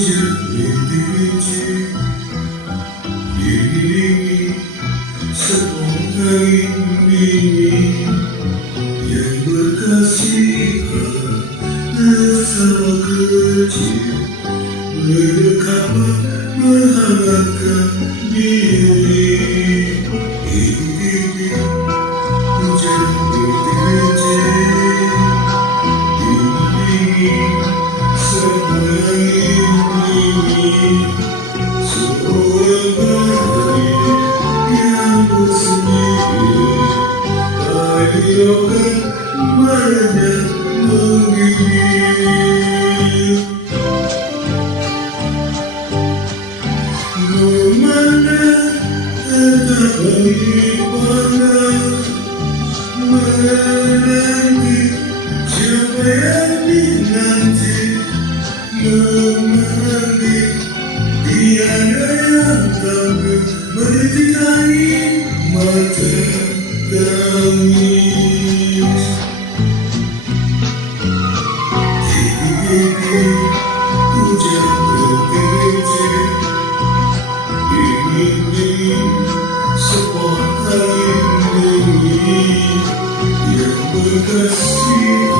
Menjadi diri seorang ini yang berkasihan bersama kecil mendekat menghangatkan diri. Ini menjadi diri seorang ini. Seorang bayi yang bersendiri, ayokan banyak menggigit. Memandang tetap beribadah, menanti siapa yang dinanti, memanggil tiada yang tahu bertikai mata tangis. Tiba-tiba hujan bergerincing, dingin sepanjang ini yang berkasihan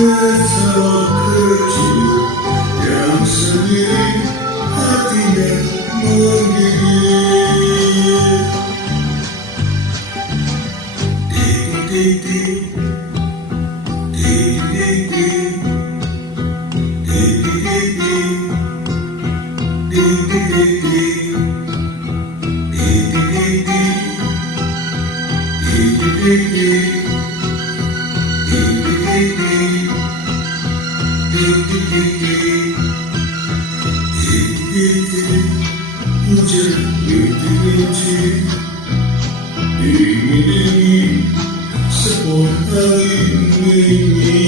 bersama kecil yang sendiri hatinya menggigit. Di-di-di, di-di-di, di-di-di, di-di-di, di-di-di, di-di-di, hujan bergerincing, dingin sepanjang ini.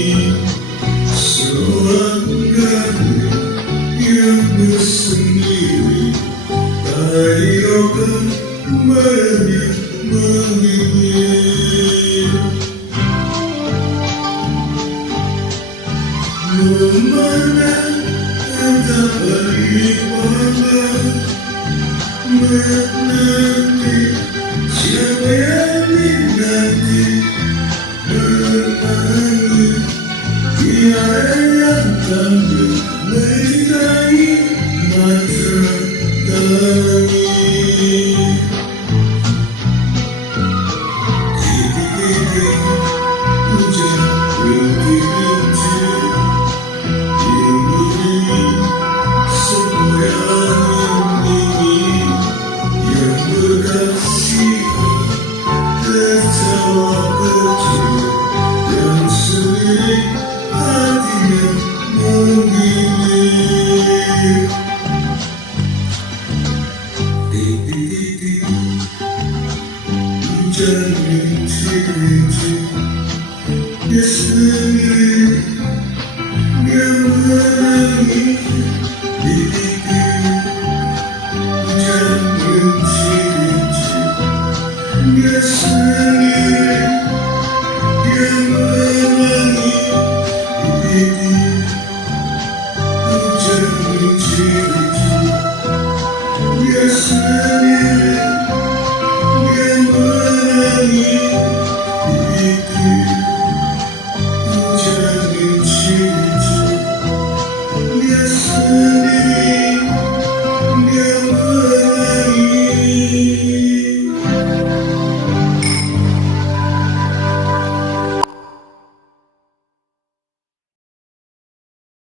Seorang gadis yang bersendiri, ayokan banyak menggigit. Memandang tetap beribadah, menanti siapa yang dinanti, memanggil tiada yang tahu